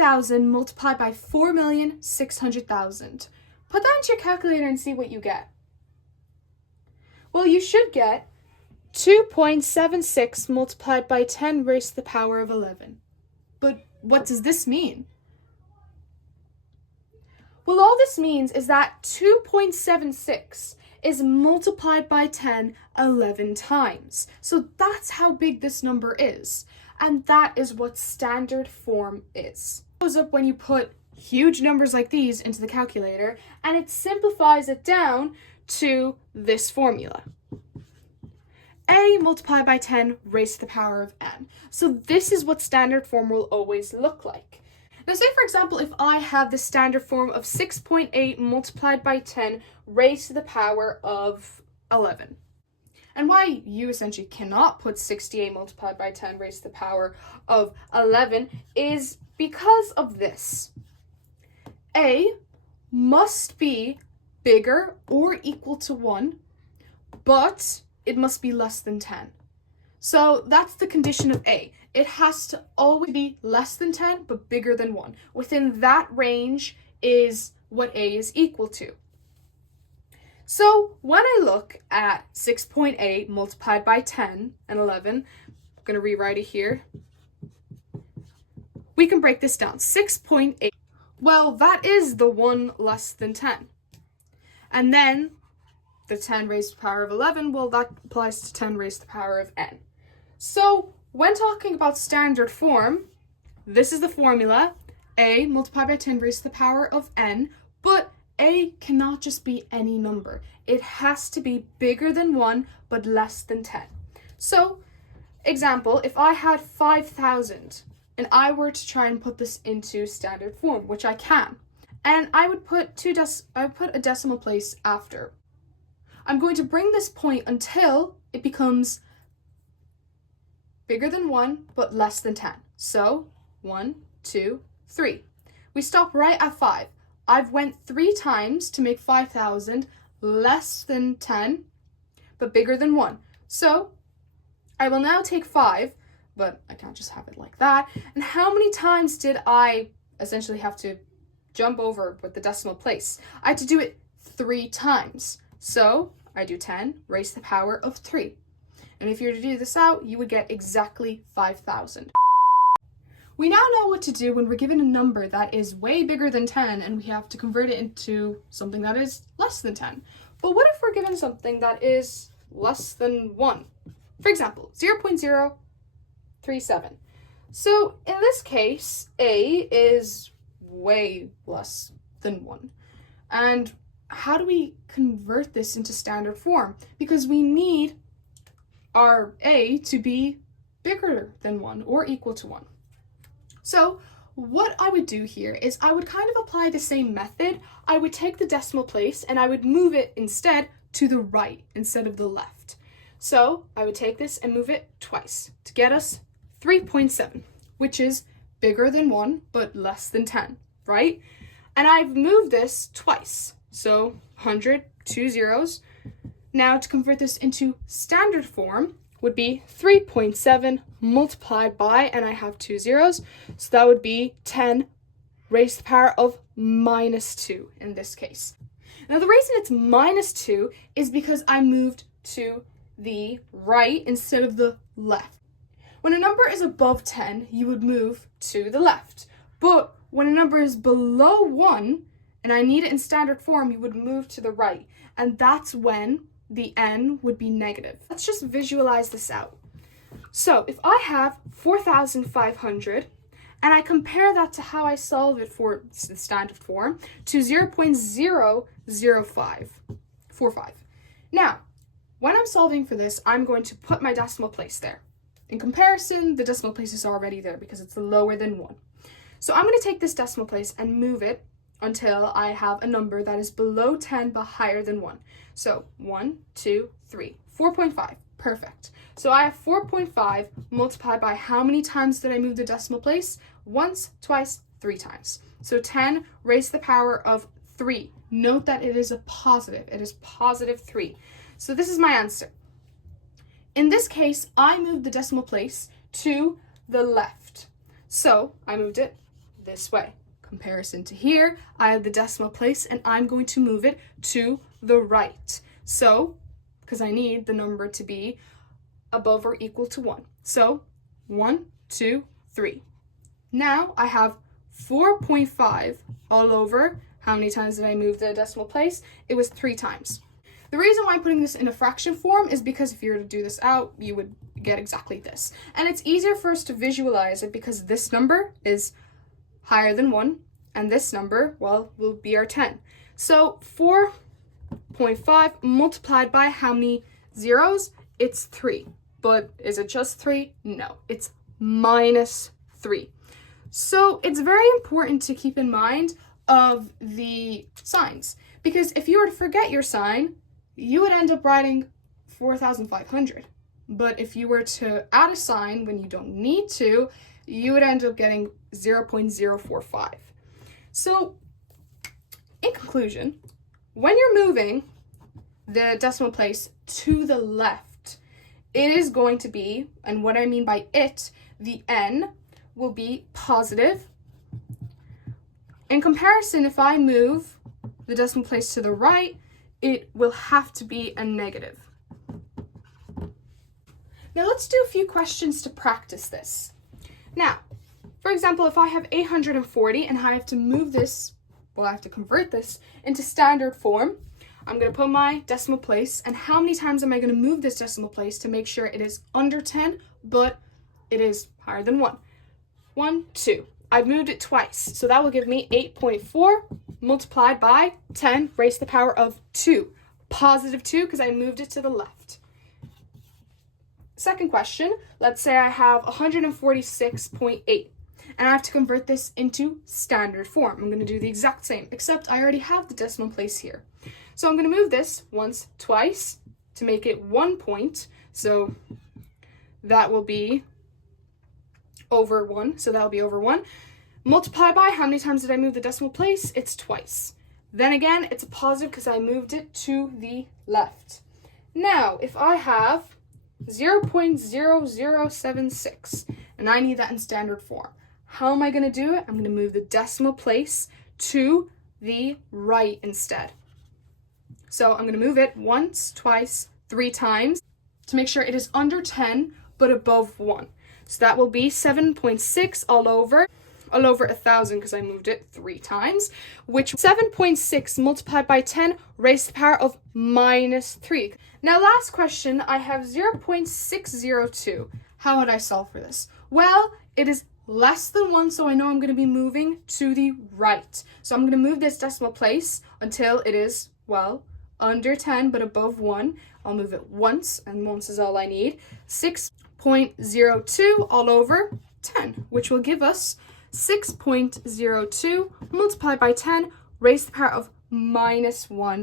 50,000 multiplied by 4,600,000. Put that into your calculator and see what you get. Well, you should get 2.76 multiplied by 10 raised to the power of 11. But what does this mean? Well, all this means is that 2.76 is multiplied by 10 11 times. So that's how big this number is. And that is what standard form is. It goes up when you put huge numbers like these into the calculator, and it simplifies it down to this formula. A multiplied by 10 raised to the power of n. So this is what standard form will always look like. Now say for example, if I have the standard form of 6.8 multiplied by 10 raised to the power of 11. And why you essentially cannot put 68 multiplied by 10 raised to the power of 11 is because of this. A must be bigger or equal to 1, but it must be less than 10. So that's the condition of A. It has to always be less than 10, but bigger than 1. Within that range is what A is equal to. So when I look at 6.8 multiplied by 10 and 11, I'm going to rewrite it here. We can break this down. 6.8, well, that is the 1 less than 10. And then the 10 raised to the power of 11, well, that applies to 10 raised to the power of n. So when talking about standard form, this is the formula, A multiplied by 10 raised to the power of n, but A cannot just be any number. It has to be bigger than 1, but less than 10. So, example, if I had 5,000, and I were to try and put this into standard form, which I can, and I would put a decimal place after. I'm going to bring this point until it becomes bigger than 1, but less than 10. So, 1, 2, 3. We stop right at 5. I've went 3 times to make 5,000 less than 10, but bigger than 1. So, I will now take 5, but I can't just have it like that. And how many times did I essentially have to jump over with the decimal place? I had to do it 3 times. So, I do 10 raised to the power of 3. And if you were to do this out, you would get exactly 5,000. We now know what to do when we're given a number that is way bigger than 10 and we have to convert it into something that is less than 10. But what if we're given something that is less than 1? For example, 0.037. So in this case, A is way less than 1. And how do we convert this into standard form? Because we need our A to be bigger than 1 or equal to 1. So what I would do here is I would kind of apply the same method. I would take the decimal place and I would move it instead to the right instead of the left. So I would take this and move it twice to get us 3.7, which is bigger than 1 but less than 10, right? And I've moved this twice. So 100, 2 zeros. Now to convert this into standard form would be 3.7 multiplied by, and I have 2 zeros, so that would be 10 raised to the power of minus 2 in this case. Now the reason it's minus 2 is because I moved to the right instead of the left. When a number is above 10, you would move to the left. But when a number is below 1, and I need it in standard form, you would move to the right. And that's when the n would be negative. Let's just visualize this out. So if I have 4,500 and I compare that to how I solve it for the standard form to 0.00545. Now, when I'm solving for this, I'm going to put my decimal place there. In comparison, the decimal place is already there because it's lower than 1. So I'm going to take this decimal place and move it until I have a number that is below 10 but higher than 1. So 1, 2, 3, 4.5. Perfect. So I have 4.5 multiplied by how many times did I move the decimal place? Once, twice, 3 times. So 10 raised to the power of 3. Note that it is a positive. It is positive 3. So this is my answer. In this case, I moved the decimal place to the left. So I moved it this way. Comparison to here, I have the decimal place and I'm going to move it to the right. So, because I need the number to be above or equal to 1. So, 1, 2, 3. Now I have 4.5 all over. How many times did I move the decimal place? It was 3 times. The reason why I'm putting this in a fraction form is because if you were to do this out, you would get exactly this. And it's easier for us to visualize it because this number is higher than 1, and this number, well, will be our 10. So 4.5 multiplied by how many zeros? It's 3. But is it just 3? No, it's minus 3. So it's very important to keep in mind of the signs, because if you were to forget your sign, you would end up writing 4,500. But if you were to add a sign when you don't need to, you would end up getting 0.045. So, in conclusion, when you're moving the decimal place to the left, it is going to be, and what I mean by it, the n will be positive. In comparison, if I move the decimal place to the right, it will have to be a negative. Now let's do a few questions to practice this. Now, for example, if I have 840 and I have to move this, well, I have to convert this into standard form, I'm going to put my decimal place, and how many times am I going to move this decimal place to make sure it is under 10, but it is higher than 1? 1, 2. I've moved it twice, so that will give me 8.4 multiplied by 10 raised to the power of 2. Positive 2 because I moved it to the left. Second question, let's say I have 146.8 and I have to convert this into standard form. I'm going to do the exact same, except I already have the decimal place here. So I'm going to move this once, twice to make it 1 point. So that will be over 1. So that will be over 1. Multiply by how many times did I move the decimal place? It's twice. Then again, it's a positive because I moved it to the left. Now, if I have 0.0076 and I need that in standard form, how am I going to do it? I'm going to move the decimal place to the right instead. So I'm going to move it once, twice, 3 times to make sure it is under 10 but above 1. So that will be 7.6 all over 1,000 because I moved it 3 times, which 7.6 multiplied by 10 raised to the power of minus 3. Now last question, I have 0.602. How would I solve for this? Well, it is less than 1, so I know I'm going to be moving to the right. So I'm going to move this decimal place until it is, well, under 10 but above 1. I'll move it once, and once is all I need. 6.02 all over 10, which will give us 6.02 multiplied by 10 raised to the power of minus 1.